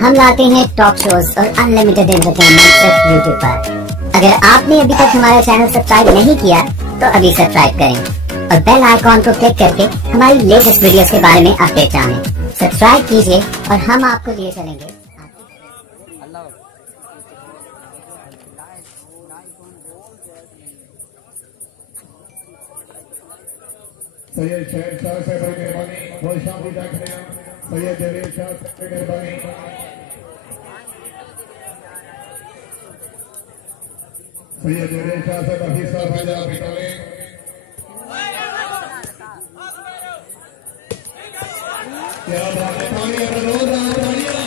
हम लाते हैं top shows और अनलिमिटेड एंटरटेनमेंट सिर्फ यूट्यूब पर। अगर आपने अभी तक हमारा चैनल सब्सक्राइब नहीं किया तो अभी सब्सक्राइब करें और बेल आइकॉन को क्लिक करके हमारी लेटेस्ट वीडियोस के बारे में अपडेट जानें। सब्सक्राइब कीजिए और हम आपको लिए चलेंगे। सैयद शहर शाह से बड़ी मेहरबानी, बहुत शामिल रखने सैयद जवेद शाह से मेहरबानी, सैयद जवेद शाह से बफी साहब हजार बिटोले, क्या बात है, तालियां रोज तालियां,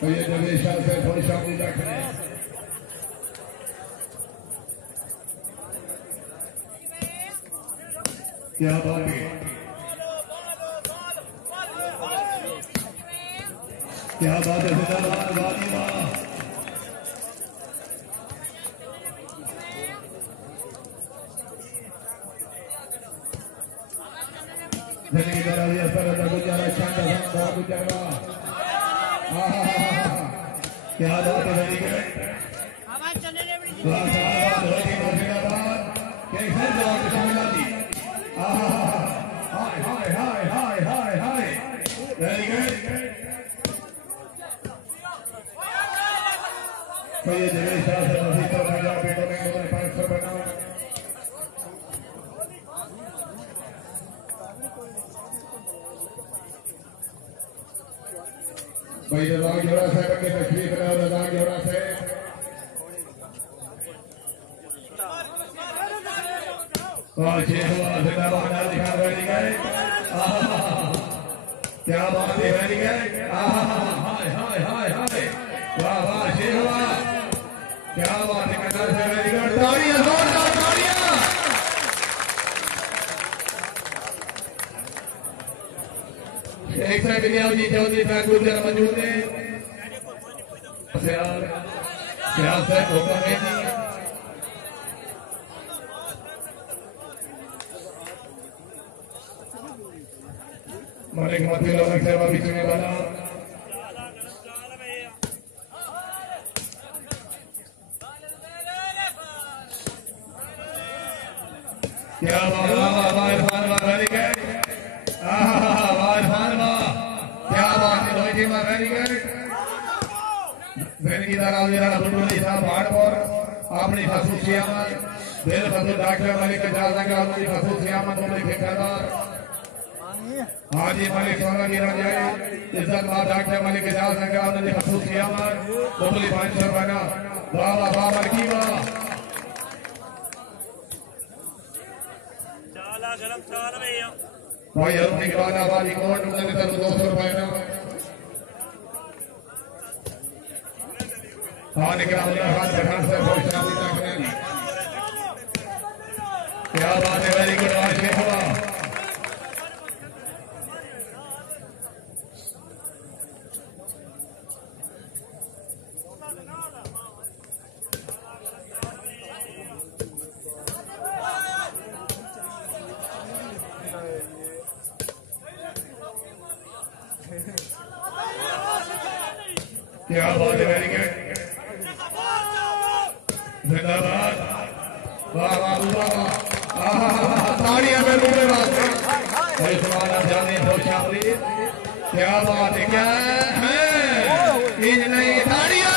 सैयद जवेद शाह से बहुत शामिल रखने क्या बात है, क्या बात है, जिंदाबाद वालीमा, जिंदगी दराज़ी असर गुजारा शानदार बहुत गुजारा, क्या बात है, वेरी गुड, कैसे जवाब शामिल आती, हाय हाय हाय हाय हाय हाय, वेरी गुड, सैयद जवेद शाह से मज़ीद कर पंजाब बेटों में नंबर 500 बना, भाई रज़ाक जोड़ा साहब के तशरीफ लाओ, रज़ाक जोड़ा से क्या बात है, वेरी गुड, हाय हाय हाय हाय, वाह वाह शेख वाह, क्या बात है, कन्नड़ से वेरी गुड, तालियां जोरदार तालियां, शेख साहब बिलियाजी चौधरी साहब गुजर मौजूद है, सियासत हुक्म मलिक मती लोग सेवा बीच में बना, क्या बात, वाह इरफान वाह, वेरी गुड, वाह इरफान वाह, क्या बात है, रोहित वाह, वेरी गुड, जिंदगी दराज़ी बुलबुल साहब हार्डकोर अपनी खसूसियात दिल खसूस डॉक्टर मलिक जालंगा अपनी खसूसियात उम्र ठेकेदार हाजी मलिक सोना की रजाई इज्जत मां डॉक्टर मलिक एजाज नगर उन्होंने खसूस किया मार दोबली 500 बना, वाह वाह वाह मलकी वाह, चाला गरम चाल भैया भाई अपनी गाना वाली कोट उन्होंने तो 200 रुपए ना, हाँ निकला हाथ खान से बहुत शादी तक, क्या बात है, वेरी गुड, वाह शेख वाह, क्या बात है, वेरी गुड, जिंदाबाद, वाह वाह वाह, तालियां में रूबे वास्ते, भाई सुभान जाने बहुत शामिल, क्या बात है, क्या है इन नहीं तालियां,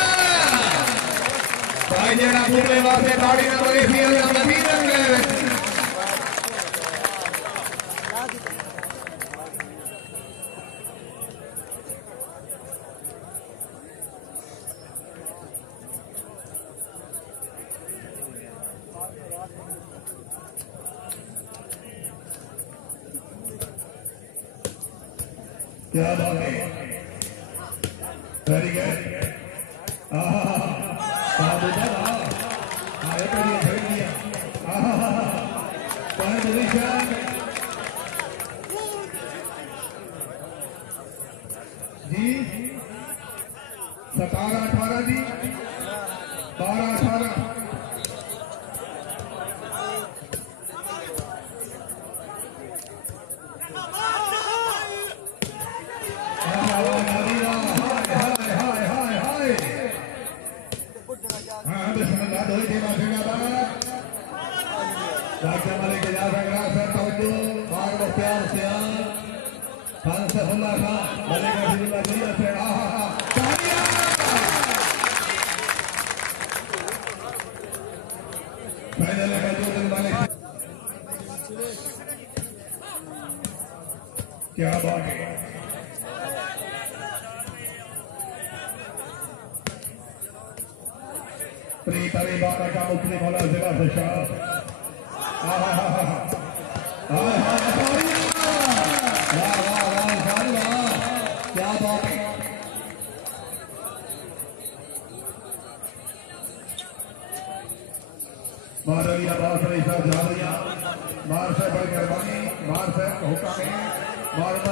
भाई जरा रूबे वास्ते तालियां बड़ी सी नदी रंग, क्या बात है, वेरी गुड, जी 17-18 जी 12-18 Come on! क्या बात है। प्रीत अली बाबा का मुस्लिम वाला जिला प्रशासन क्या बात है। माधवी आवाज रही साहब झाड़िया मार से बड़ी मेहरबानी मार से हुक्का में मार से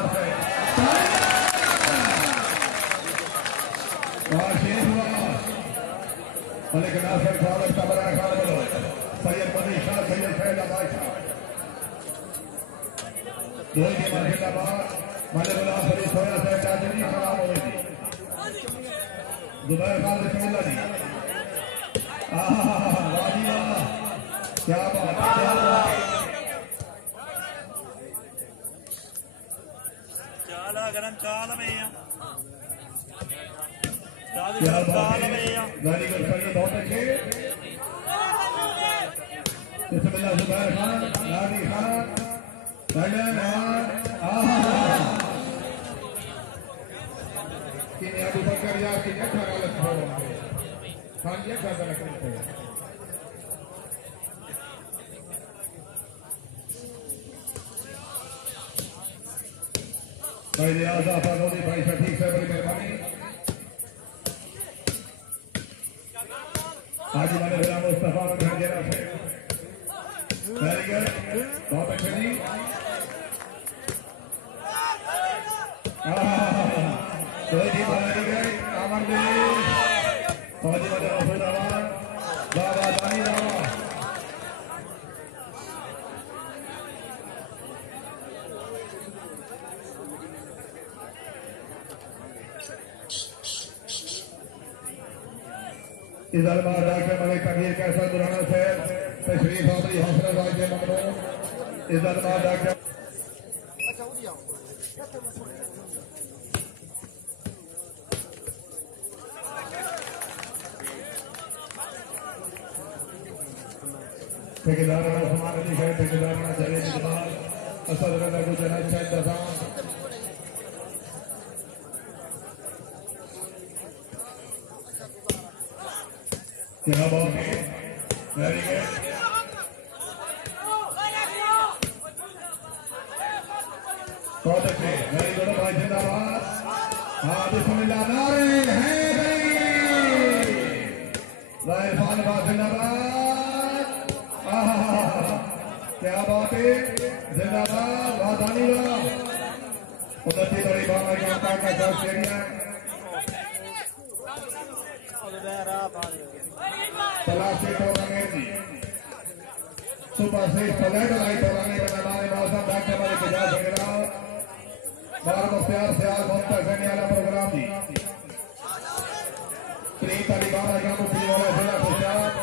मलिक नासिर खान तबरा खान बोलो सैयद मनी शाह सैयद फैला बादशाह दो के जिंदाबाद मलिक गुलाम शरीफ सोया से काजरी सलाम होगी जुबैर खान बिस्मिल्लाह जी वाजी वाह क्या बात क्या बात చాలా గరం చాలా వేయం क्या बात है। वेरी गुड सर बहुत अच्छे बिस्मिल्लाह जुबैर खान नादी Khan Syed Khan ini Abu Bakar Yasin ya cara lekor kan dia kata lekor भाई लिहाजा फरोदी भाई ठीक से बड़ी मेहरबानी आज मैंने मेरा मुस्तफा में घर देना से वेरी गुड बहुत अच्छे जी कोई भी बनाई गई अमर देव फौजी वाले रसूलाबाद बाबा दानी रावा इधर बार डॉक्टर मलिक तकदीर कैसा दुराना से तशरीफ आमरी हौसला राज्य ममनून इधर बार डॉक्टर ठेकेदार उस्मान अली है ठेकेदार जवेद इकबाल असद रजा गुजरात शायद दसाम क्या बात है वेरी गुड बहुत अच्छे वेरी गुड भाई जिंदाबाद हाँ बिस्मिल्लाह नारे हैं भाई इरफान भाई जिंदाबाद क्या बात है जिंदाबाद वादानी उन्नति बड़ी बाबा की माता का सब स्टेडियम तलाशी टूर्नामेंट सुपर से फ्लड लाइट टूर्नामेंट में हमारे मौसम डॉक्टर वाले बजा सकेगा बार मुख्तियार से आज बहुत करने वाला प्रोग्राम जी प्रीत अली बाबा का मुफ्ती वाला जिला प्रशासन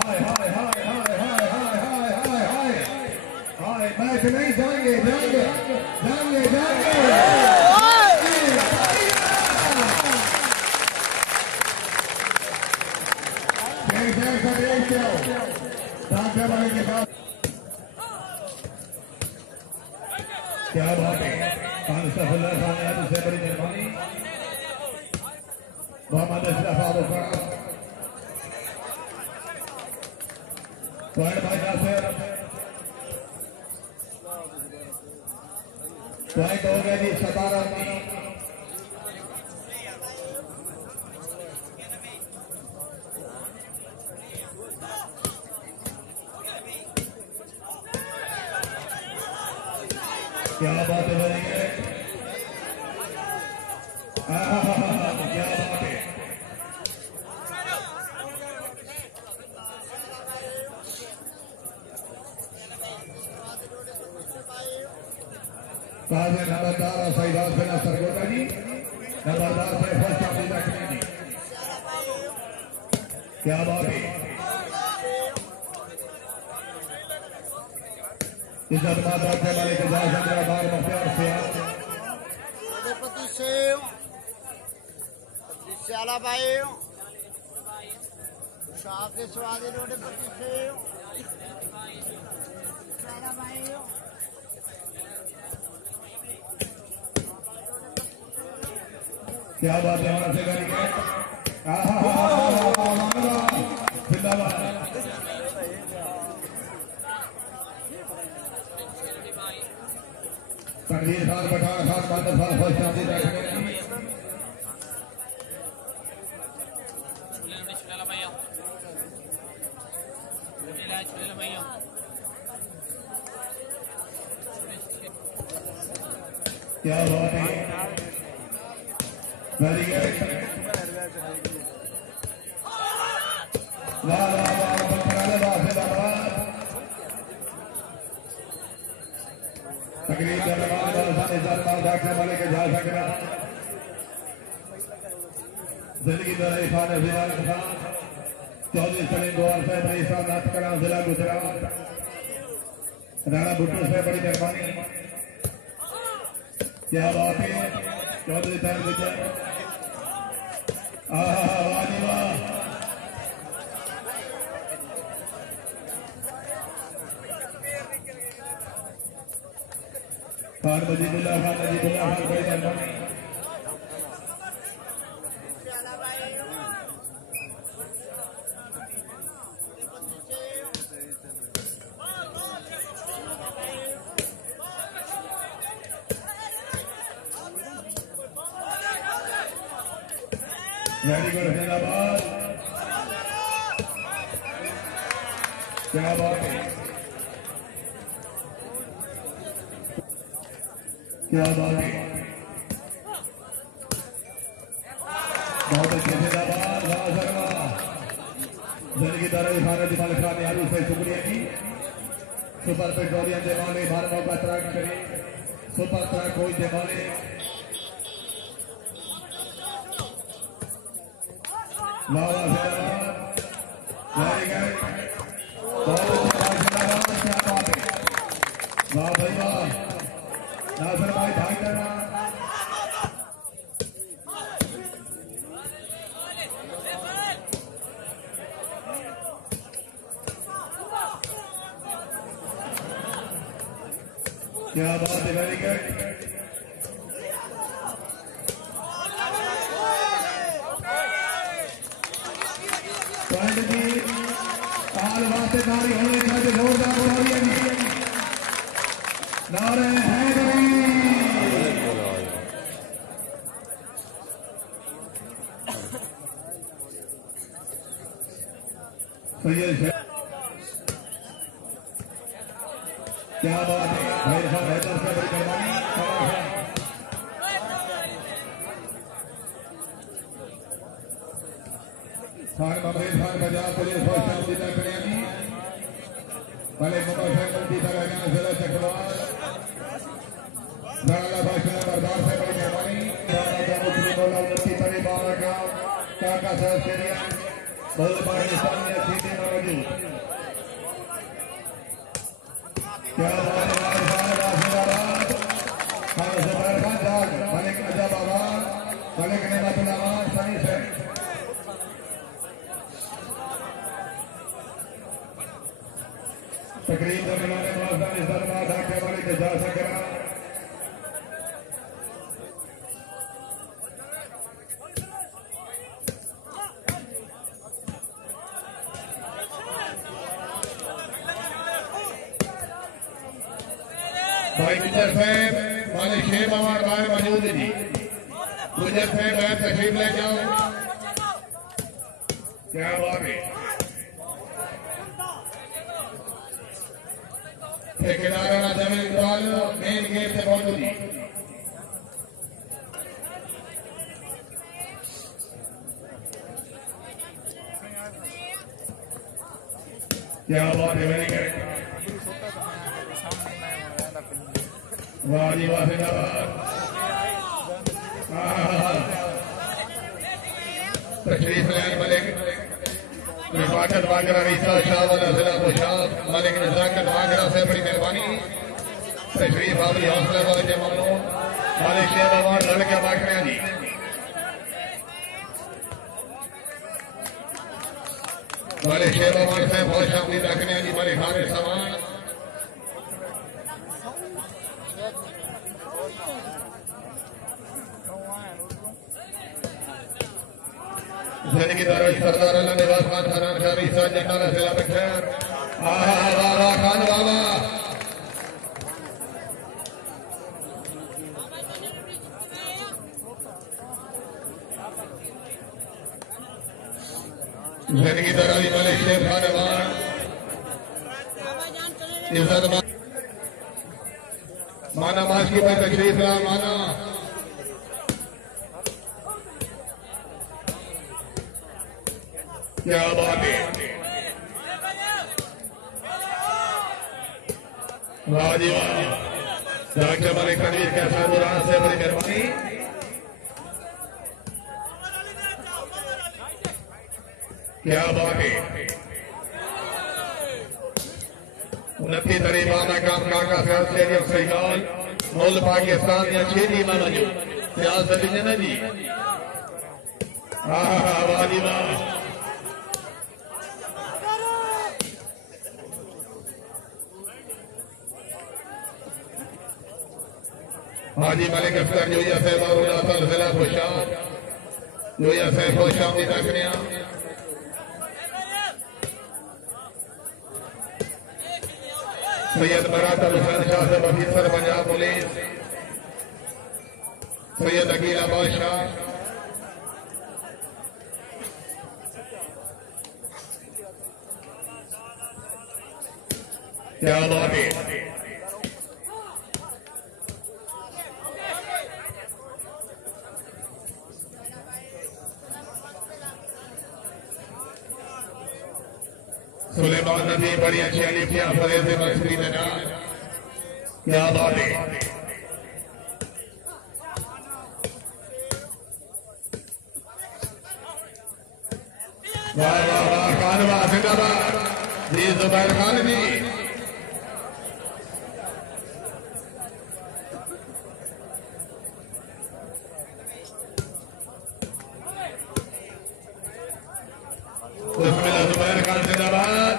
हाय हाय हाय हाय हाय हाय हाय हाय हाय हाय मैच नहीं जाएंगे जाएंगे जाएंगे जाएंगे क्या बात है कांस्टेबल साहब से बड़ी मेहरबानी मोहम्मद अशरफ साहब का पॉइंट भाई नासिर पॉइंट हो गए जी 17 में क्या बात है क्या बात है ताजे नंबरदार सईदार बिना सरगोटा जी नंबरदार से फर्स्ट ऑफिस रखने जी क्या बात है इज्जत माता के मालिक जाकर बार मुख्तार से पति से आला भाई साफ के स्वाद रोड पति से आला भाई क्या बात है वहां से करेंगे जिंदाबाद तनवीर खान पठान खान बादल खान फर्स्ट ऑफ द क्या बात है वेरी गुड वाह वाह वाह तकरीब डॉक्टर वाले के जा सकना जिंदगी दर खान अभियान के साथ 24 सलीम गोवाल साहब रईस साहब नाथकला जिला गुजरात राणा भुट्टो से बड़ी मेहरबानी क्या बात है चौधरी साहब गुजर वाह जी वाह खान मजीदुल्लाह खान बड़ी मेहरबानी वेरी गुड जिंदाबाद क्या बात है क्या बात है बहुत अच्छे जिंदाबाद जिंदगी तरह खाना जिमाल खान यारू से शुक्रिया जी सुपर पेट्रोलियम जमाने भारत का त्राग करे सुपर त्राग कोई जमाने वाह वेरी गुड बहुत अच्छा क्या बात है वाह भाई वाह नाज़र भाई भाई करना क्या बात है वेरी गुड जी काल वास्ते नारी होने चाहिए जोरदार बोलिए नारे हैदरी क्या बात है भाई साहब हैदर से बड़ी मेहरबानी खान अमरीश खान पंजाब पुलिस फर्स्ट जिला करियानी मलिक मोटरसाइकिल जीता रहना जिला चक्रवाल राणा भाषण बरदार से बड़ी मेहरबानी काका साहब स्टेडियम बहुत बड़े सामने सीटी में मौजूद क्या बात है मलिक अजब आबाद मलिक नेमतुल आबाद सनी से तकरीब में मिलाने वाला इस दरबार ढाके वाले के जा सकेगा भाई गुजर साहब मालिक शेख अवार भाई मौजूद जी गुजर साहब मैं तकरीब ले जाओ क्या बात है ठेकेदार जमीन इकबाल मेन गेट से मौजूद जी क्या बात है वेरी गुड वाह जी वाह जिंदाबाद। तशरीफ लाए मलिक रिफाकत वागरा रीसा शाह वाला जिला खुशाब मलिक नजाकत वागरा से बड़ी मेहरबानी। तशरीफ आपकी हौसला वाले ममनून मालिक शेर अवार्ड लड़के बांट रहे हैं जी। मालिक शेर अवार्ड से बहुत शामिल रखने हैं जी। मालिक हामिद समान जिंदगी दरज सरदार अल्लाह निवास खान खनान शाह ईसा जटाला जिला बखैर। बाबा खान बाबा जिंदगी दराजी मलिक शेख खान अमान इज्जत माना माश की भाई तशरीफ ला माना। क्या बात है वाह जी वाह। डॉक्टर मलिक तनवीर कैसा बुरा से बड़ी मेहरबानी। क्या बात है 29 तरीबा में काम काका स्टेडियम सहीगाल मुल्क पाकिस्तान या 6 टीम मौजूद सियासत ना जी। वाह जी वाह। हाजी मलिक अख्तर जो या साहब और जिला खुशाब जो या साहब खुशाब की तकनिया सैयद मराठा हुसैन शाह साहब अफीसर पंजाब पुलिस सैयद अकीला बादशाह। क्या बात है सुलेमान नबी बड़ी अच्छी अलीफिया फरेज मछली लगा। क्या बात है वाह वाह वाह खान वाह जिंदाबाद जी जुबैर खान जी। जुबैर खान जिंदाबाद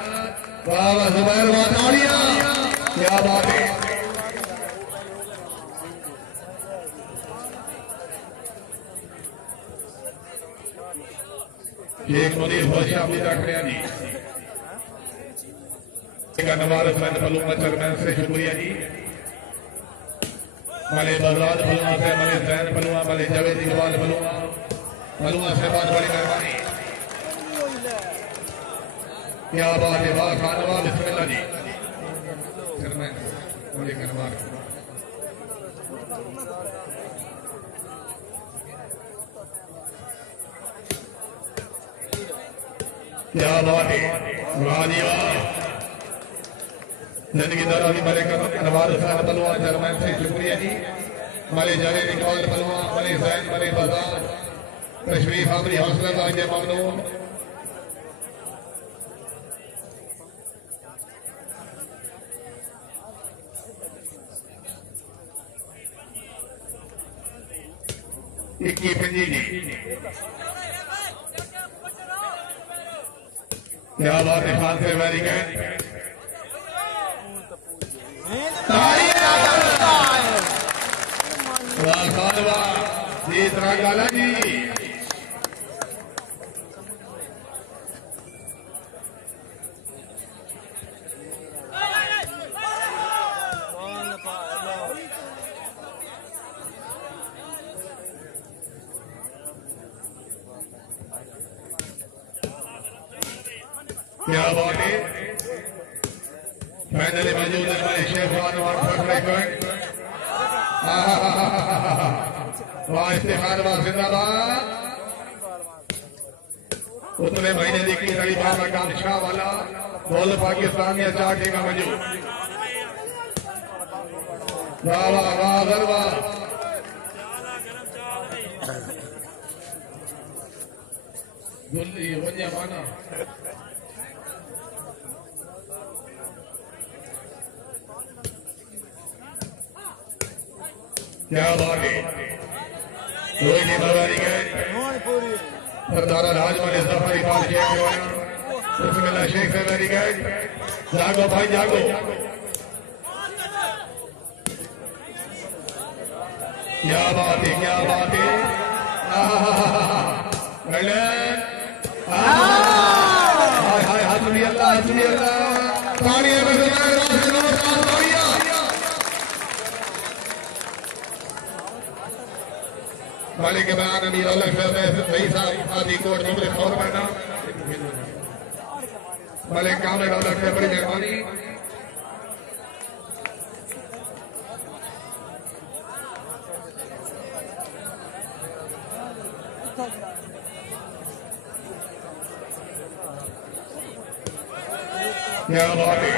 वाह वाह जुबैर वाह तालियां। क्या बात है शेख मुनीर होशिया अपनी रखने जी नवाज फंड फलूमा चेयरमैन से शुक्रिया जी। मले बगदाद फलुआ से मले जैन फलुआ मले जावेद इकबाल फलुआ फलुआ से बहुत बड़ी मेहरबानी। क्या बात है वाह खानवा बिस्मिल्लाह जी चेयरमैन बड़ी मेहरबानी। क्या बात है वाह जी वाह। जिंदगी दराजी मलिक नवाज हुसैन फलुआ चेयरमैन से शुक्रिया जी। मले जावेद इकबाल फलुआ मले जैन मले बगदाद तशरीफ आपरी हौसला बाजे ममनून। जी क्या बात है खान से वेरी गुड। खान वाह जी इतना गाला जी। क्या बात है फाइनली मौजूद है हमारे शेख वाह इफ्तिखार वाह जिंदाबाद। उतने महीने देखी रही बाबा काम शाह वाला बोल पाकिस्तान या चाटे का मौजूद। वाह वाह वाह गरबा चाला गरम चाल में गुल्ली वन्या माना क्या बात है रोहित की बर्बादी गए सरदारा राजमल इस दफा रिकॉर्ड किया गया बिस्मिल्लाह शेख से मेरी गए जागो भाई जागो क्या बात है क्या बात है हाय हाय हसबी अल्लाह तालियां मालिक के बयान अमीर अलग सही साहब आदि कोट नंबर खबर बैठा मालिक काम अलग से बड़ी मेहरबानी क्या बात है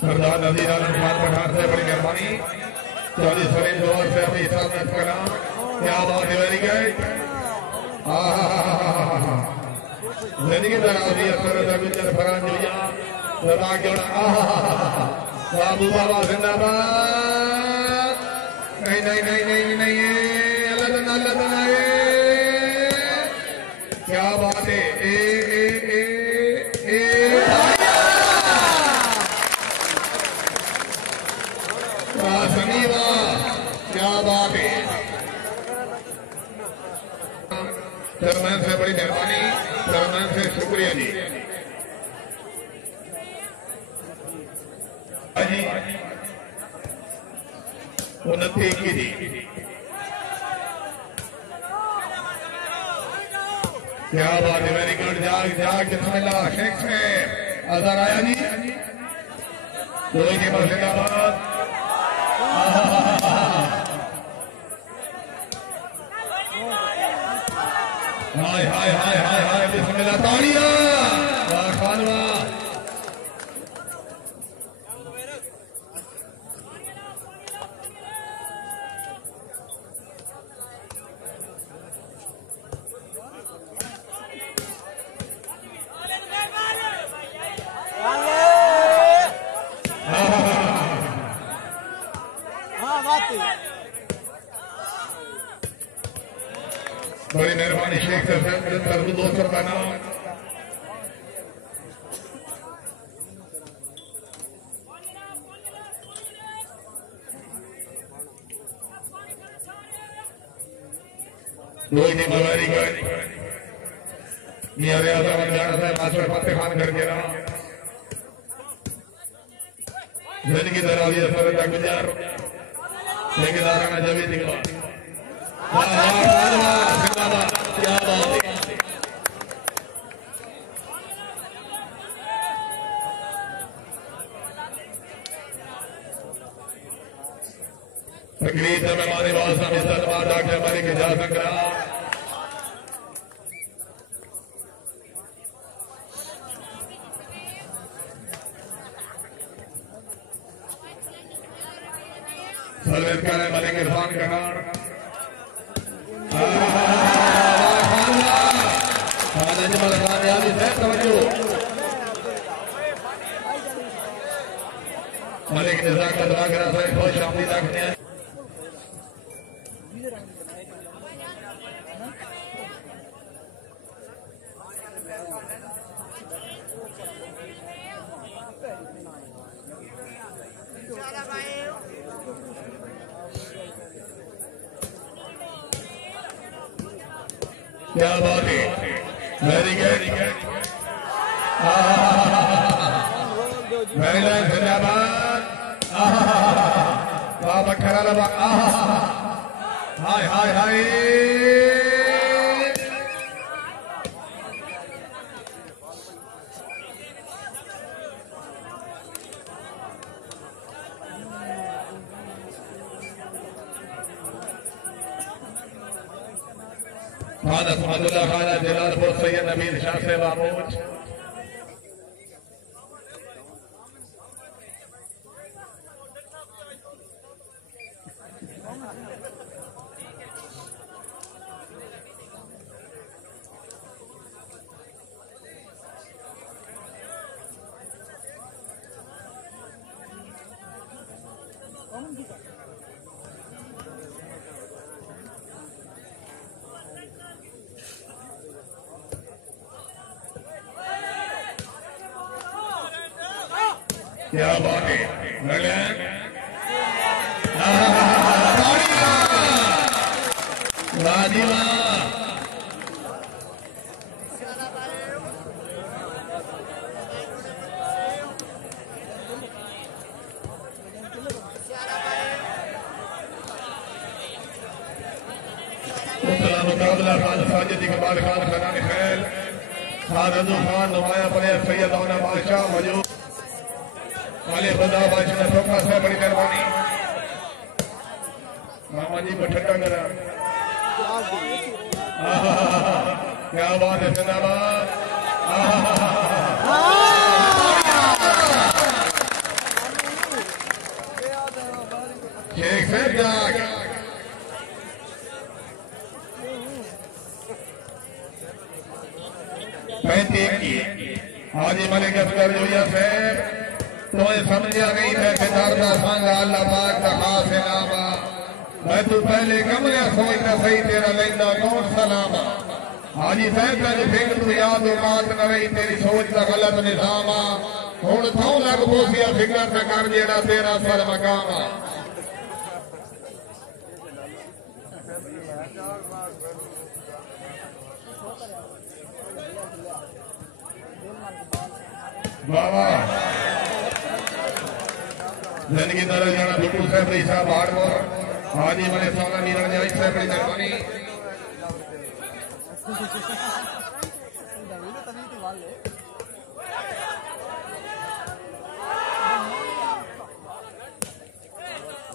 सरदार नजीर आलम खान पठान से बड़ी मेहरबानी 40 फरीद दौर से अपनी सामने करना क्या बात है वेरी गुड जिंदगी दराजी असर रविंद्र फरान जोया सदा जोड़ा बाबू बाबा जिंदाबाद नहीं नहीं नहीं नहीं नहीं अल्लाह क्या बात है समीवा क्या बात है चेयरमैन से बड़ी मेहरबानी चेयरमैन से शुक्रिया जी जी 29 की जी क्या बात है वेरी गुड जाग जाग बिस्मिल्लाह शेख से अजहर आया जी कोई के मुर्शिदाबाद हाय हाय हाय हाय हाय बिस्मिल्लाह तालियां वाह खानवा बड़ी मेहरबानी शेख से दोस्तों का नाम रोहित बवारी का मियां रियाजा बंजारा साहब मास्टर फतेह खान करके रहा जिंदगी दराजी असर तक गुजार ठेकेदाराना जवेद निकला क्या बात है तकलीफ में हमारे वास्ता मिस्टर डॉक्टर मलिक इजाजत करा सरवेद का मलिक इरफान कनार कामयाबी है तवज्जो मलिक नजाकत वागरा से खुश आमदीद रखने क्या बात है वेरी गुड मैरीलैंड जिंदाबाद बाबा खराला हाय हाय हाय खाना अहमदुल्लाह खाना जलालपुर सैयद नबील शाह से बामूज क्या बात है राजीवा मुकाबला खान साजिद इकबाल खान खजान खैल खान रजू खान नुमाया प्लेयर सैयद औना बादशाह मौजूद वाले खुदा बादशाह सोखा से बड़ी मेहरबानी मामा जी को ठंडा करा क्या बात है जिंदाबाद शेख साहब जाग हाजी मलिक असगर जोया से तुम्हें समझा गई है कि दर्दा सांगा अल्लाह पाक का खास इनामा मैं तू पहले कमरे सोचना सही तेरा लेंदा कौन सलामा हाजी साहब का जो फिक्र तू याद बात न रही तेरी सोच का गलत निजामा हुण थों लग पोसिया फिक्र न कर जेड़ा तेरा सर मकामा बाबा जिंदगी तरह जाना बिल्कुल साहब रही साहब हार्डमोर हाजी मने सोना नीरण जाई साहब बड़ी मेहरबानी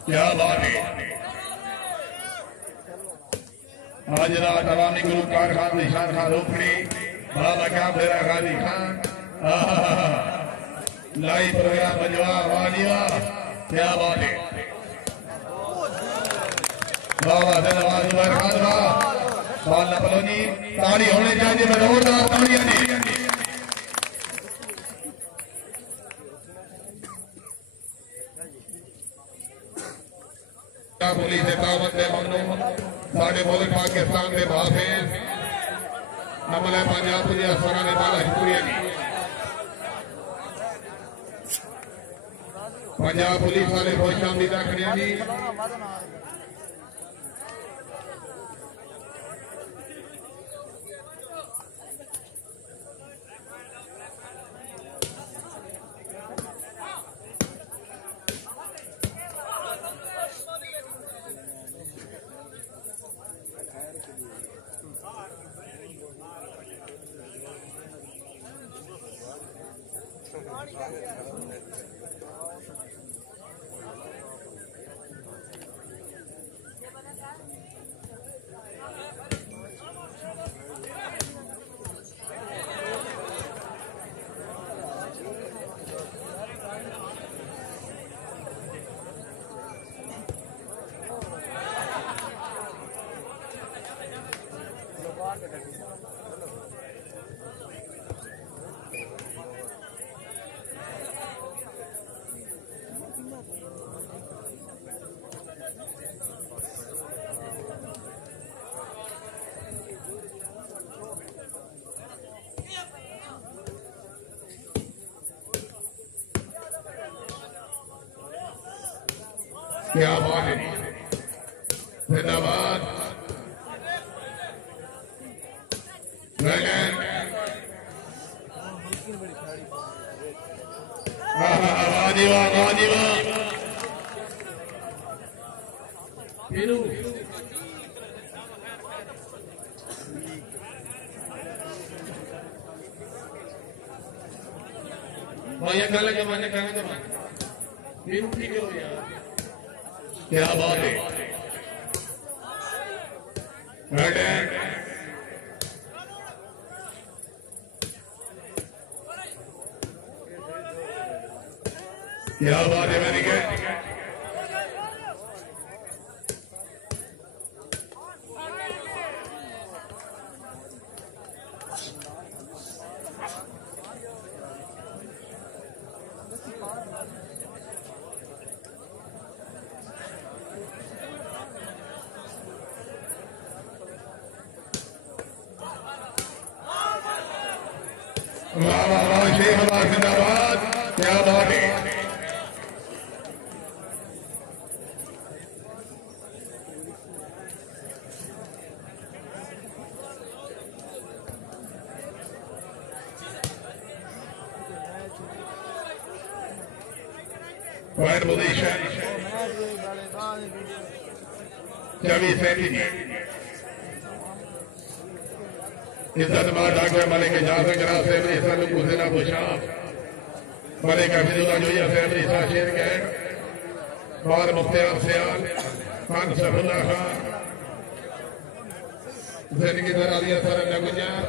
क्या बात है आज रात अवामी गुरु कारखान निशान खान रोकड़ी बाबा क्या फेरा गाजी खान लाई प्रोग्राम बजवा वालिया क्या बात है बाबा धन्यवाद जुबैर खान का बाल नपलोनी ताली होने चाहिए मैं जोरदार तालियां दी पुलिस तावत दे ममनू साडे मुल्क पाकिस्तान के मुहाफिज अमला पंजाब पुलिस अफसरां ने बाला हिपुरिया जी पंजाब पुलिस वाले खुश आमदीद आखने जी क्या बात है जिंदाबाद वाजीवा वाजीवा भैया गल जमाने कहने जमाने ठीक हो यार क्या बात है क्या बात है मैंने कहा वाह वाह वाह शेख जिंदाबाद क्या बात है Point position. 24 centimeters. इज्जत मार डॉक्टर मलिक इजाज़ करा सेमरी सालू कुज़िला बुशाम मलिक अफीजुल्लाह जोया सेमरी साशेर कैट और मुख्तियार सियाल खान सफुल्लाह खान जिंदगी दरा दिया सारा नगुजार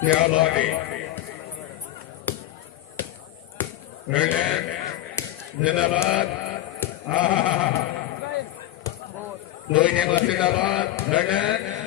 क्या बात है जिंदाबाद दो जिंदाबाद लंदन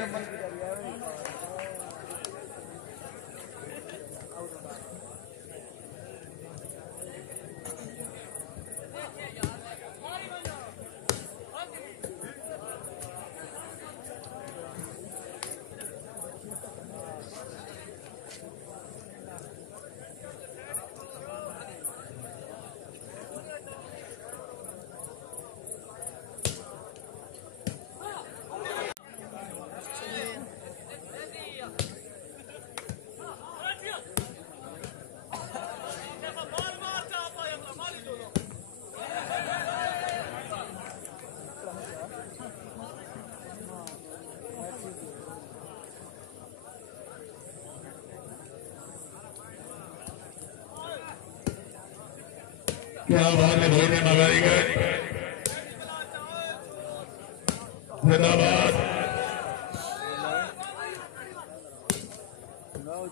क्या बात है धोनी मगारी गए जिंदाबाद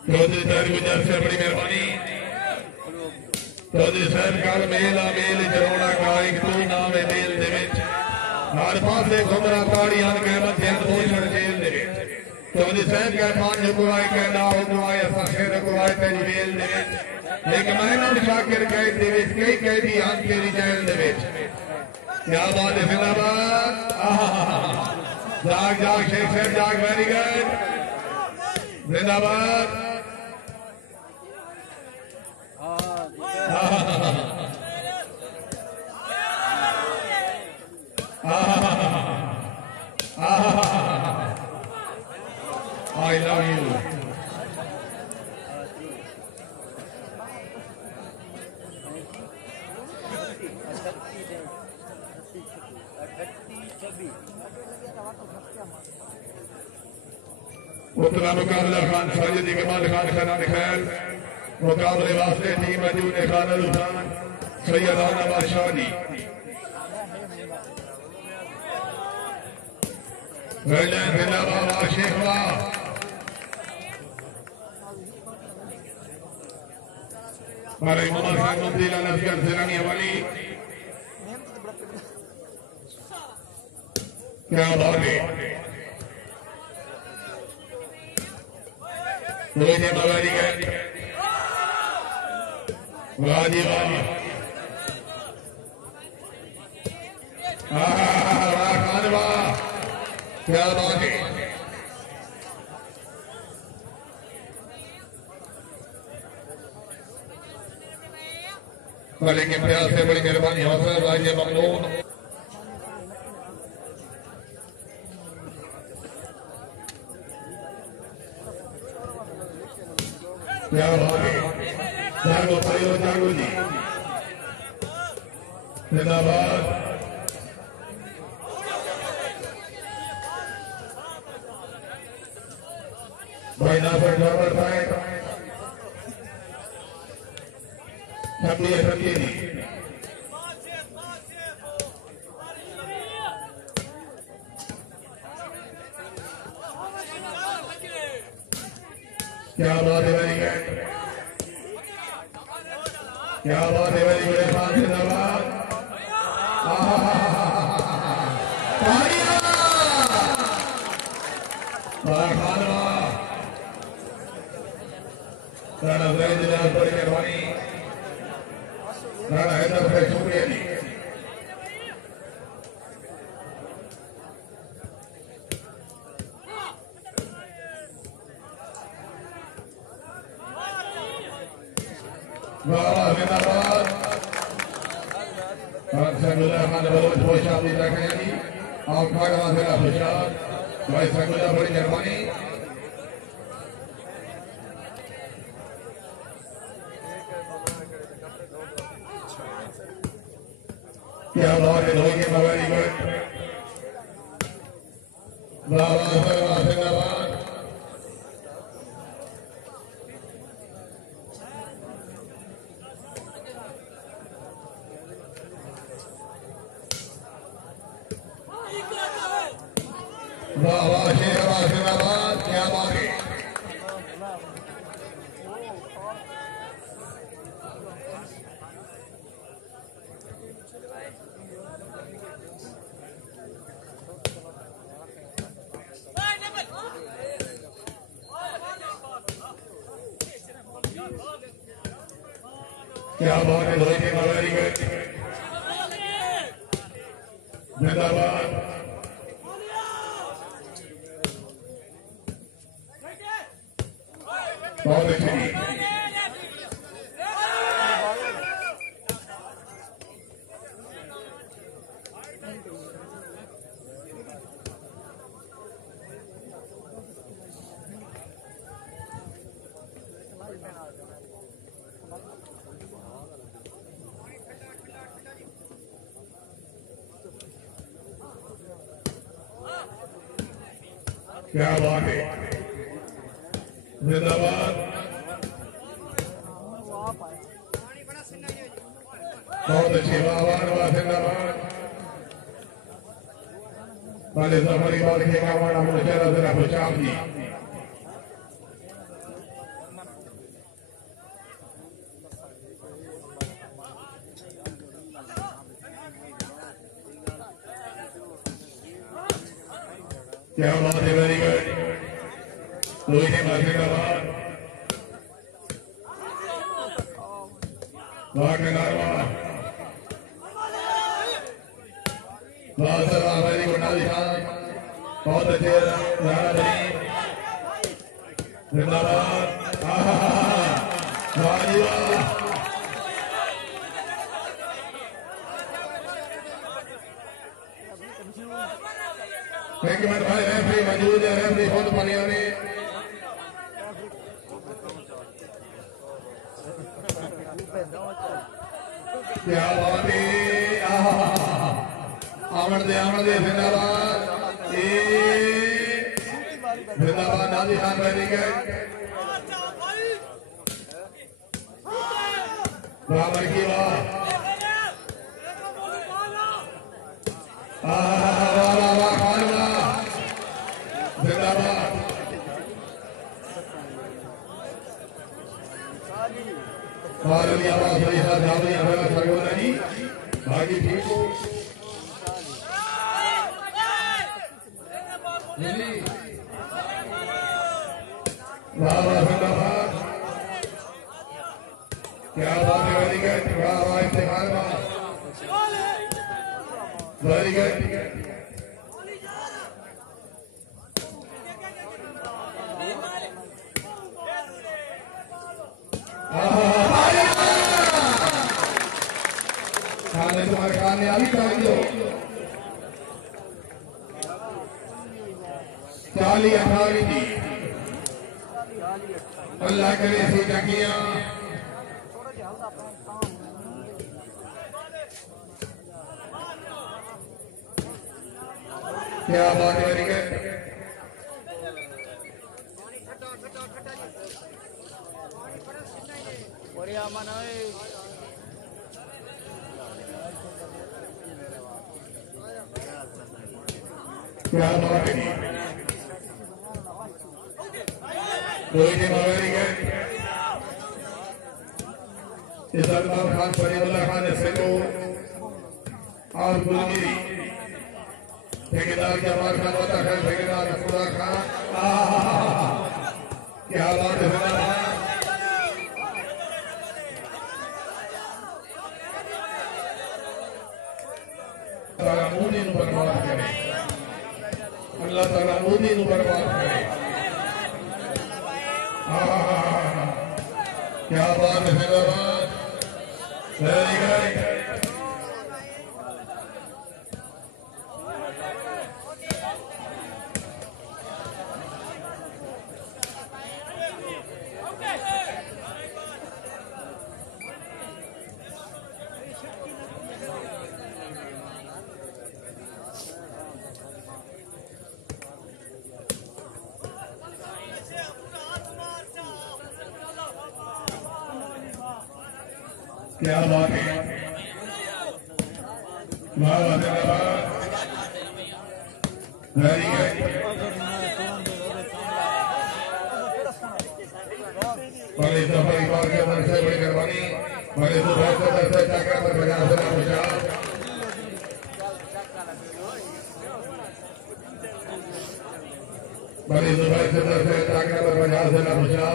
चौधरी साहब गुजर से बड़ी मेहरबानी चौधरी साहब का मेला मेल जरोड़ा का एक तू नाम है मेल दे विच हर पासे घुमरा ताड़ियां कहमत है भूषण जेल दे विच चौधरी साहब का पांच हुकुआए कहना हुकुआए असा शेर हुकुआए तेरी मेल दे विच लेकिन महमूद शाकिर कैद दे विच कई कैदी आन तेरी जेल दे विच क्या बात है जिंदाबाद जाग जाग शेख साहब जाग वेरी गुड जिंदाबाद I love you. उतना मुकाबला खान साजिद कमाल खान खैरान खैर मुकाबले वास्ते टीम मौजूद है खान अल-हुसैन सैयद नवाज शाह जी जिंदाबाद शेख वाह हमारे मोहम्मद खान मुफ्तीला लश्कर जिलानी वाली क्या बात है मुझे मगारी गए वाजी वाजी खान वाह क्या बात है मलिक इम्तियाज से बड़ी मेहरबानी हौसला राज्य ममनून क्या बात है जागो भाइयों जागो जी जिंदाबाद भाई नासर ड्राइवर साहब समझिए समझिए जी क्या बात है वेरी गुड क्या बात है वेरी गुड खान जिंदाबाद राणा जैद जिला बड़ी मेहरबानी राणा हैदर भाई शुक्रिया जी जिंदाबाद खान बलोच खुश आमदीद रखें जी और खाड़ा जिला खुशाद भाई संगुला बड़ी मेहरबानी जिंदाबाद। वाह वाह शेराबाद जिंदाबाद, क्या बात है। क्या बात है, धोनी मगरी जिंदाबाद। बहुत अच्छी क्या बात है, जिंदाबाद। बहुत अच्छी, वाह जिंदाबाद। पहले सफरी बाल खेगा हमारा मुझे जरा बचाव दी। क्या बात है, वेरी गुड। रोहित जिंदाबाद। बहुत वेरी गुड अच्छे जिंदाबाद। एक मिनट भाई, रेफरी मौजूद है, रेफरी खुद बनियानी। क्या बात है, आमन दे जिंदाबाद। जिंदाबाद नाजी खान वेरी गुड। बराबर की वाह जिंदाबाद। आवाज बड़ी सरगोनी भागी ठीक हो। जिंदाबाद। क्या बात है, वेरी गुड। वाह इफ्तिखार वेरी गुड। तुम्हारे खाने अभी कर दो 40-18 थी। अल्लाह करे ऐसी टकियां। क्या बात है, वेरी गुड। बढ़िया माना क्या बात है, रोहित वेरी गुड। सलमान खान, फरीदुल्लाह खान सेको और गुलगिरी ठेकेदार जमाल खान होता है, ठेकेदार अफूरा खान। क्या बात है, मोदी बर्बाद करे, अल्लाह ताला मोदी बर्बाद करे। क्या बात है, हैदराबाद वेरी गुड। क्या बात है, वाह वाह वेरी गुड। बड़े सफर इकबाल के अंदर से बड़ी मेहरबानी, बड़े सुबह से दस चाका पर बजा से ना पूछा, बड़ी सुबह से दस चाका पर बजा से ना पूछा,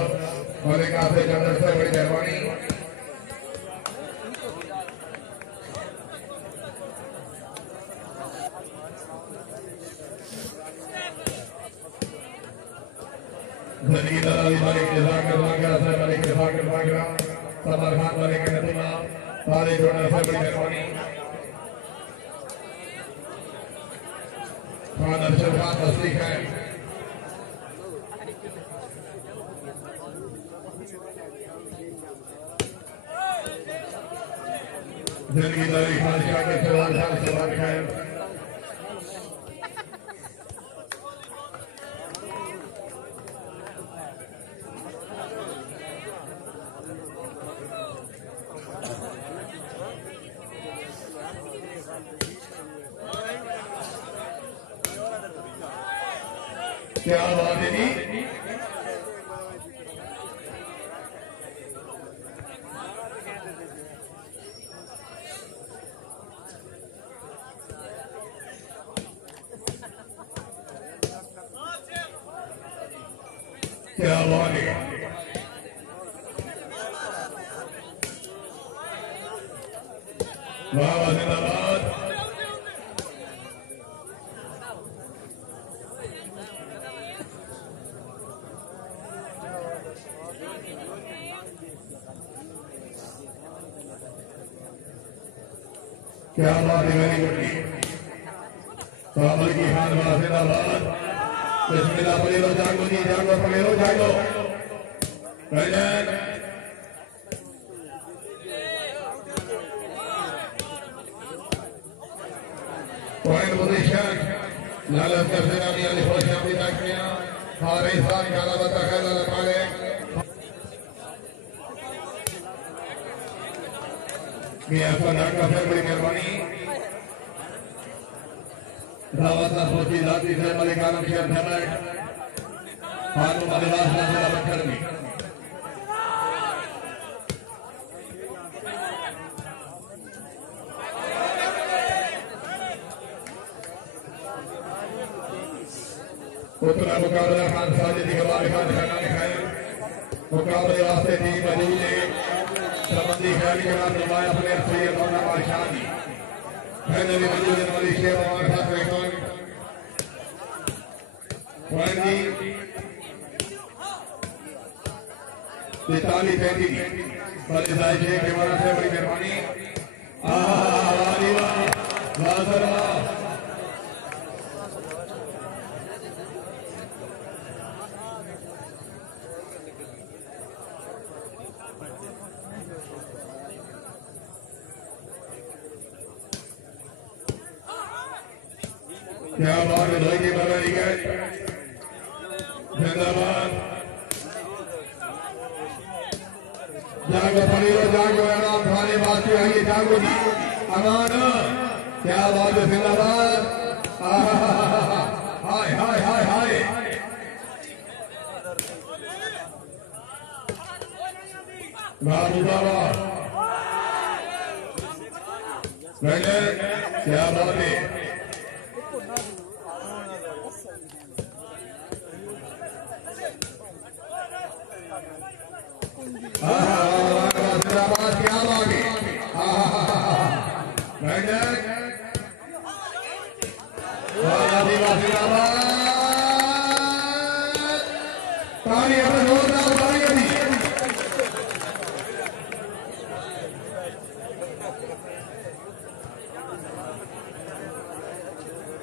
बड़े कासे के अंदर से बड़ी मेहरबानी। जिंदगी दलाली मालिक जजाकर मांगा से मालिक जजाकर मांगा समर खान मालिक नतीमा सारे जोड़ने से बड़ी मेहरबानी। खान अरशद खान तस्लीक है, जिंदगी दलाली खान शाकिर सवाल खान सवाल खान क्या बात है जी, क्या बात है, वाह वाह जिंदाबाद। क्या बात है, वेरी गुड। सामल की हाथ वाला जिंदाबाद। बिस्मिल्लाह पढ़े लो, जागो जी जागो, पढ़े लो जागो। रजन पॉइंट पोजीशन लालच कर देना नहीं वाली फौज अपनी ताकतियां हारे इंसान काला बता है लाल पाले मियां फनाक का फिर बड़ी मेहरबानी। दावत सोची जाती है मलिकाना शेर धमक हाथों मलिबास नाज़िल बकर में उतना मुकाबला खान साजिद इकबाल खान खाना खाए मुकाबले वास्ते टीम मौजूद है। संबंधी खिलाड़ी के नाम नुमाया प्लेयर सैयद मौलाना बादशाह जी पहले भी मौजूद है। मलिक शेर हमारे साथ रिकॉर्ड पॉइंट जी 43-33 मलिक साहिब शेख के माना से बड़ी मेहरबानी। क्या बात है, धोई की बराबरी है जिंदाबाद। जागो फरीदो जागो इनाम खाने वास्ते आइए जागो जी अमान। क्या बात है, जिंदाबाद। हाय हाय हाय हाय बाबू बाबा क्या बात है। जिंदाबाद क्या बात है।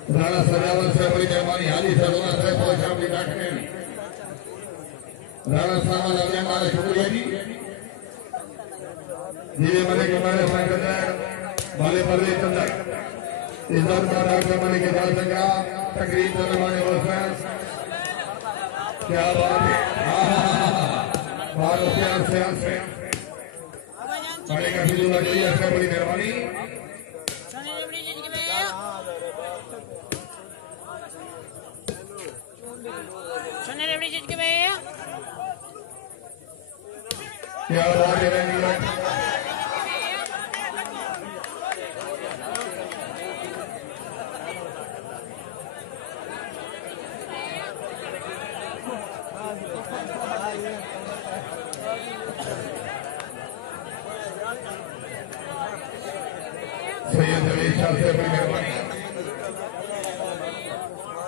राणा सजावट से बड़ी मेहरबानी हाजी सरोना से पहुंचा अपनी डाकने में राणा साहब अपने हमारे शुक्रिया जी जीवे मलिक हमारे संगठन वाले पर्दे चंदर इज्जत का डॉक्टर मलिक के जाल संग्राम तकरीब करने वाले वर्षन क्या बात है। भारत से मलेका फिजूला जो है इसका बड़ी मेहरबानी सोने रेवड़ी जीत के भैया सोने रेवड़ी जीत के भैया क्या बात है नीरज सैयद नवीद शाह से बड़ी मेहरबानी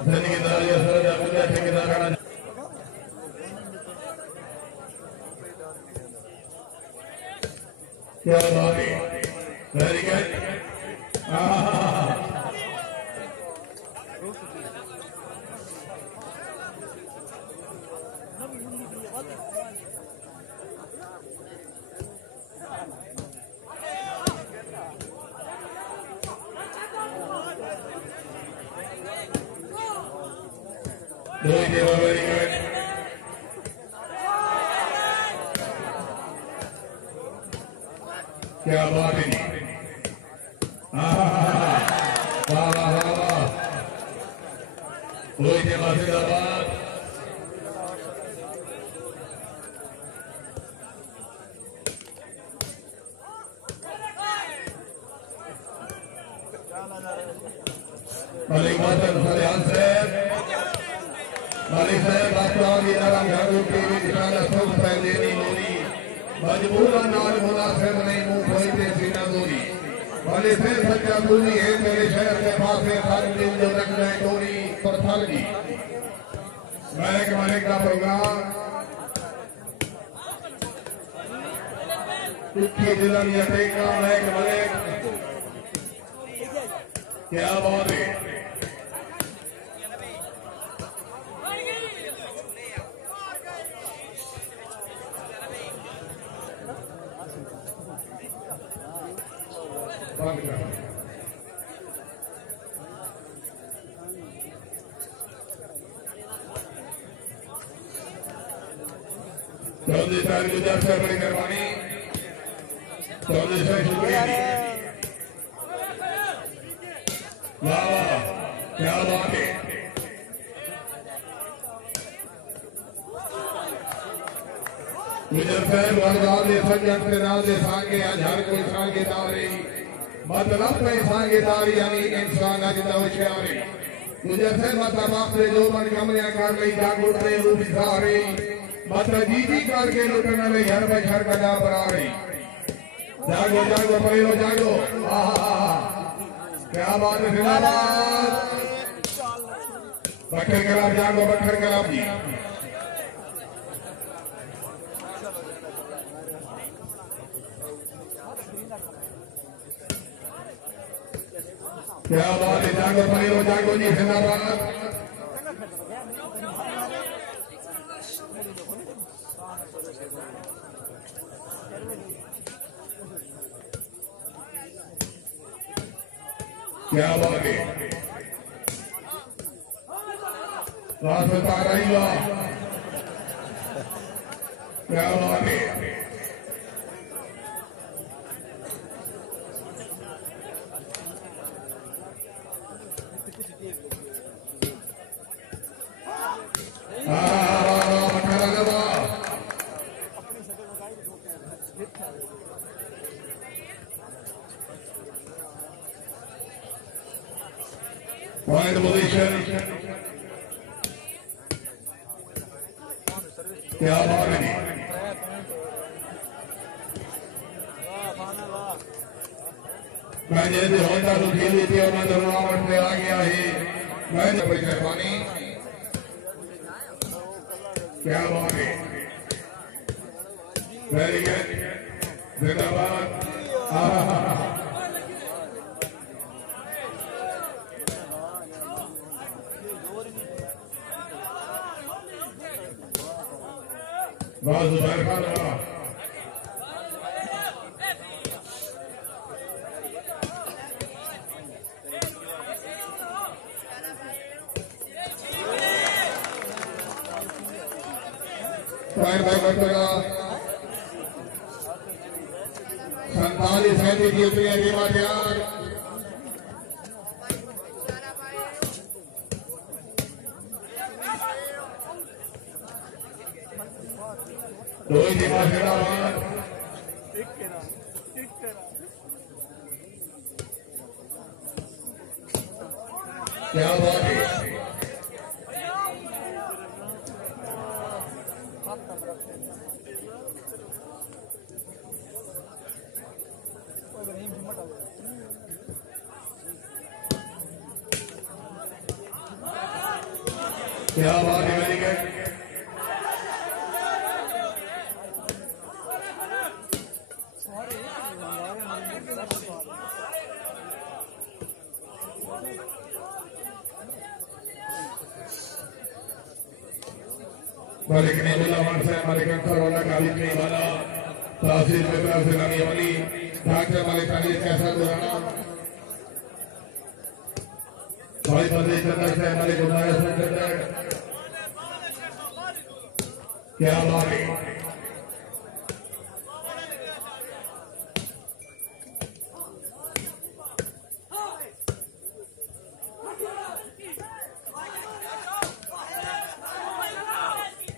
जिंदगी दारी असर अब्दुल्ला ठेकेदार खाना क्या बात है वेरी गुड very good. क्या बात है वाह वाह वाह कोई जिंदाबाद मलिक मातन फरियाद साहब मालिक साहब आपका इदारा घरों के निशाना सब फैलेनी होनी मजबूरा नाल मुनासिब नहीं मुंह खोई पे सीना दूरी वाले से सच्चा दूरी है मेरे शहर के पास है हर दिन जो रख जाए डोरी पर थल की मलिक का प्रोग्राम तिखी दिलन या टेका मलिक क्या बात है चौधरी साहब गुजर से बड़ी मेहरबानी चौधरी साहब शुक्रिया वाह वाह क्या बात है गुजर साहब वरदान दे सज्जन के नाल दे सांगे आज हर कोई सांगे तारे मतलब में सांगे तारी यानी इंसान आज होशियारी गुजर साहब मतलब से जो मन कमरिया कर ली जागो रे रूप सारे मतलब जी करके लुटने वाले घर में घर का जा बना रही जागो जागो पहलो जागो क्या बात है जिंदाबाद बखर कलाब जागो बखर कलाब जी क्या बात है जागो पहलो जागो जी जिंदाबाद क्या बात है रास्ता रही क्या बात है Point position. क्या बात है मैं जैसे होता तो खेल थी और मैं धर्मावट में आ गया है मैंने बड़ी मेहरबानी क्या बात है वेरी गुड जिंदाबाद बहुत जुबान रहा 47 37 की उतरी है गेमा तैयार रोहित गेमा जिंदाबाद क्या बात है क्या बात है वेरी गुड मालिक ने बोला मानसा मालिक अंतर वाला काली में वाला तहसील में तरफ से लगी वाली डॉक्टर मालिक का लिए कैसा गुजारा भाई बंदे चंद्र से मालिक उन्नाया सुंदर क्या बात है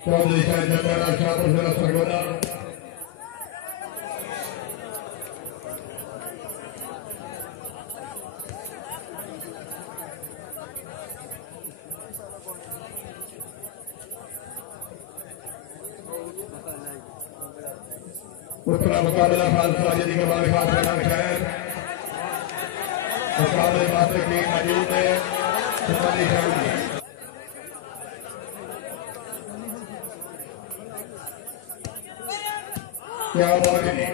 चौधरी शाह जगह शाह से सरगोदा उत्तरा मुकाबला खालसा जी के बाद खालसा खैर मुकाबले मात्र की मौजूद है संबंधी खैर क्या बात है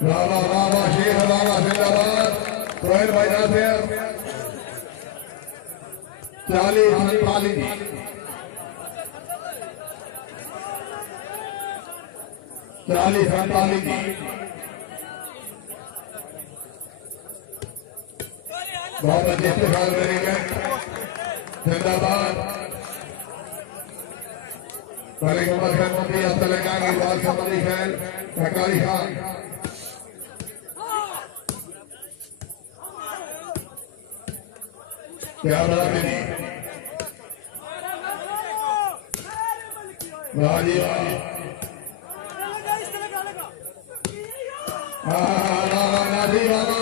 वाह वाह वाह शेर वाह जिंदाबाद सोहेल भाई नासिर 40 45 40 45 बहुत अच्छे इस्तेमाल करेंगे जिंदाबाद मोहम्मद खान मोदी अब तेलंगाना की बात संबंधी खैर सरकारी खान क्या बात है वाह जी वाह नाजी बाबा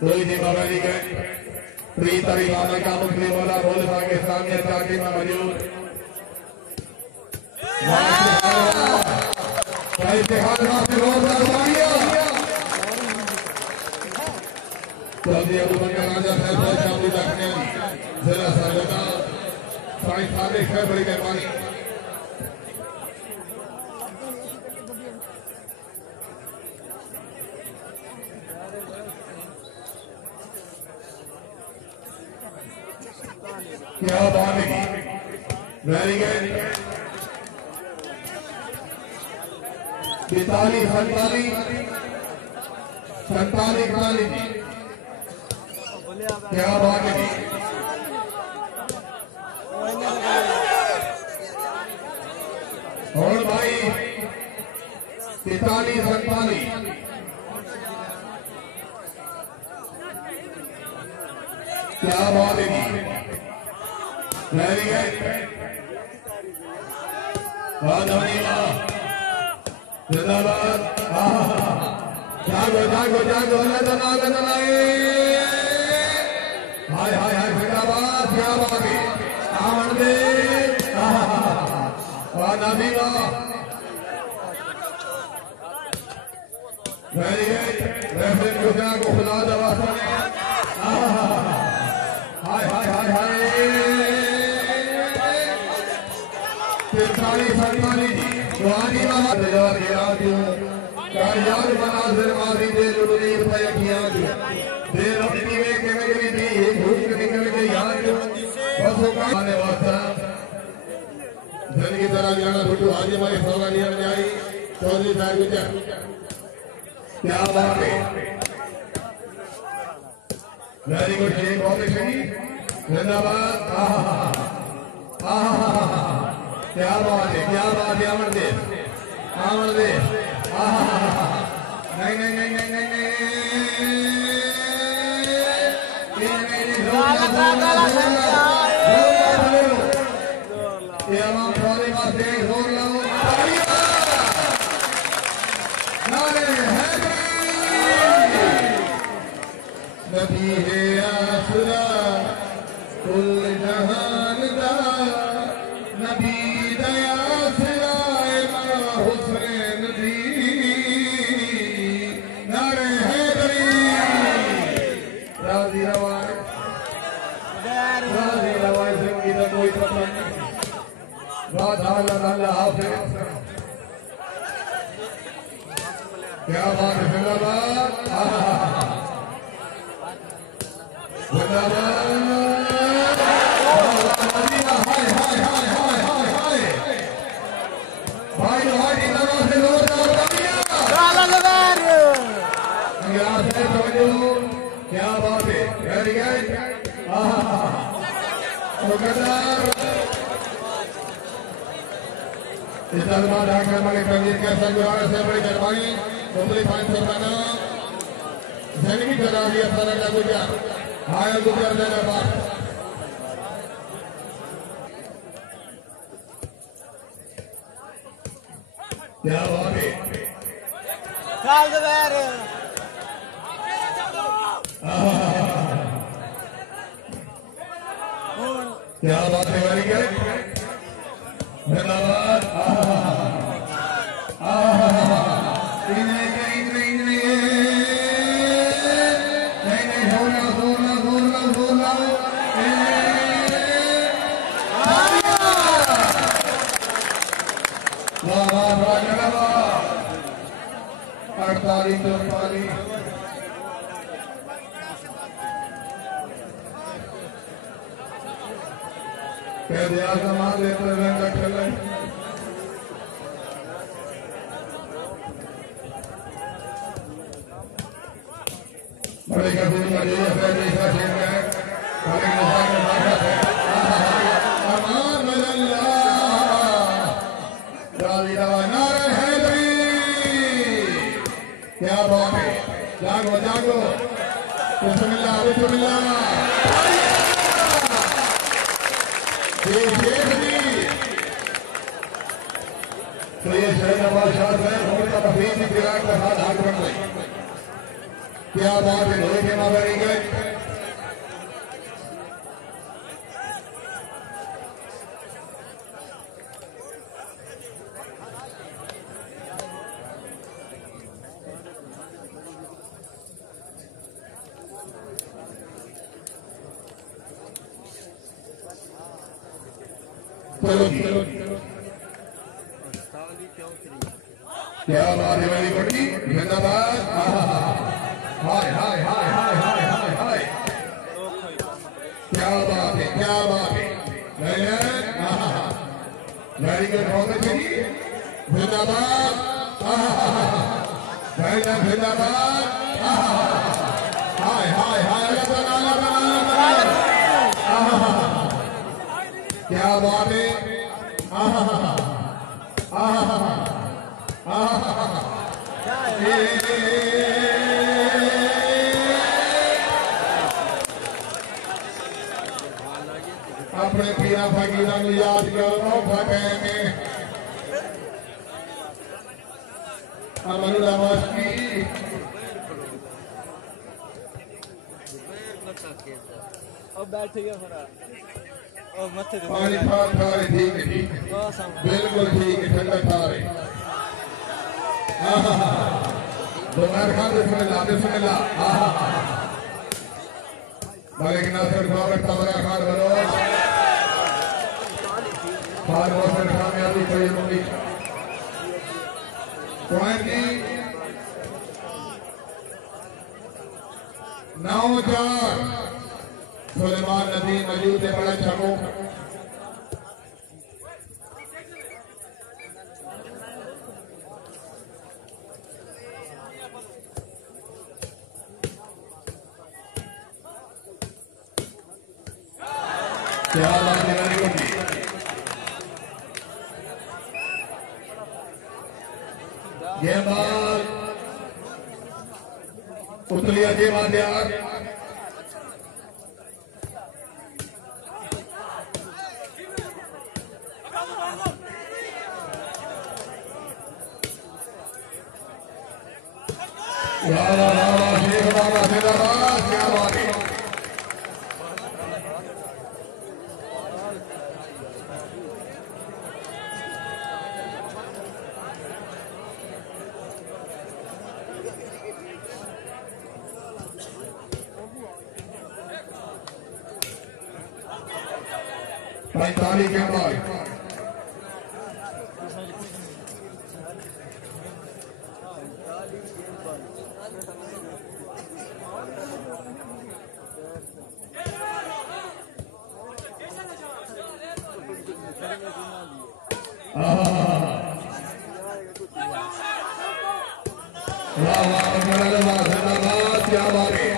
कोई नहीं बाबा जी गए प्री तरी बाबा का मुस्लिम वाला बोल पाकिस्तान के साथी में मौजूद चौधरी अबू बकर राजा साहब शामिल रखने जिला सरगोदा साई साले खैर बड़ी मेहरबानी क्या बात है वेरी गुड 45 47 क्या बात है और भाई 43 47 क्या बात है वेरी गुड जिंदाबाद जागो जागो जागो हाय हाय हाय जिंदाबाद क्या बात है आमन दे नबी वेरी गुड रेफरेंस को खुदा दवा हाय हाय हाय हाय 43 47 सुहानी याद मनाजिर माजी दे लुड़ी रुपया किया दे रोटी में केमेरी दी भूख निकल के याद बसों का आने वास्ता धन की तरह जाना बिट्टू आज हमारे सवालिया में आई चौधरी साहब क्या बात है वेरी गुड जी, बहुत अच्छी जिंदाबाद। क्या बात है, क्या बात है अमरदेव, अमरदेव। नहीं नहीं नहीं नहीं नहीं नहीं जोर लो। नबी है आसरा कुल जहान दा, नबी दया सिराए मां हुसैन दी। नारे हैदरी राजी रवाए, राजी रवाए जिंदगी का कोई पता नहीं। राधा अल्लाह हाफिज। क्या बात है, जिंदाबाद क्या बात है, वेरी गुड। इस दरबार डॉक्टर मलिक तंजीर के सरकार से बड़ी मेहरबानी मुंबई फाइन सरमाना जिंदगी चला दिया सारा गुजर आया गुजर दरबार। क्या बात है, क्या बात है, वेरी गुड धन्यवाद। अड़तालीस कैदिया समाज लेते वेंकट चले। बड़े कबूल का ये है जैसा शेर है बड़े निशान में बात है। अमान अल्लाह राजी रवा नारे हैदरी। क्या बात है, जागो जागो, बिस्मिल्लाह बिस्मिल्लाह। तो ये शहनाबाद शाह साहब उनका तफरीक की विराट का हाथ हाथ रख गए। क्या बात है, लोहे के मामले गए। चलो चलो क्या बात है, मेरी बड़ी जिंदाबाद। हाय हाय हाय हाय हाय हाय हाय, क्या बात है, क्या बात है, वेरी गुड, बहुत अच्छी जिंदाबाद। जिंदाबाद, हाय हाय हाय, क्या बात है, अपने पीरा फकीरा याद करो फतेह में अमन नवाज की बैठ गया पानी खा रहे, ठीक है ठीक है, बिल्कुल ठीक है, ठंडा खा रहे। दोपहर खा बिस्मिल्लाह बिस्मिल्लाह। मलिक नासिर साहब तबरा खान बनो खान मोहसिन कामयाबी कोई होगी पॉइंट की 9-4 सुलेमान नदी मौजूद है। बड़ा चमो क्या बात है, वेरी गुड जी। गेंदबाज उतलिया गेंदबाज यार क्या बात है। पैंतालीस के बाद क्या बात है।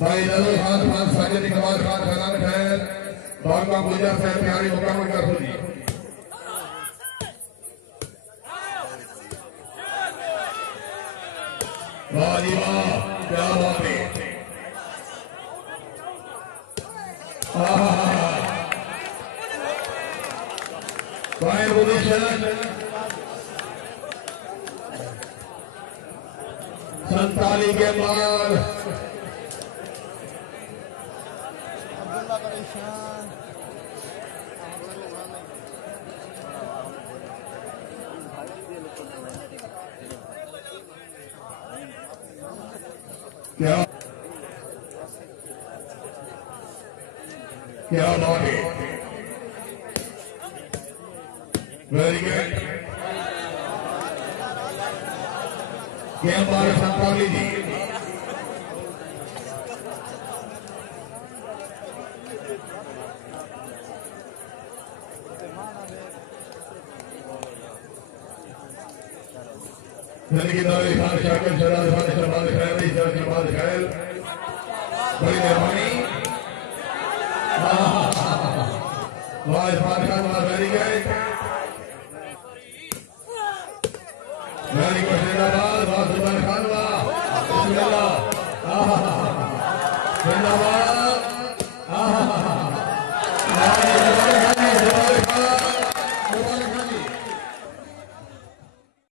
भाई नजर खान साजिद इकबाल खान खजान खैर बाबा गुजर से तैयारी मुकम्मल कर दी। वाह जी वाह, क्या बात है। फायर पोजीशन 47 के बाद क्या क्या बात है, वेरी गुड। गेंदबाज संताली जी बड़ी मेहरबानी। Very good.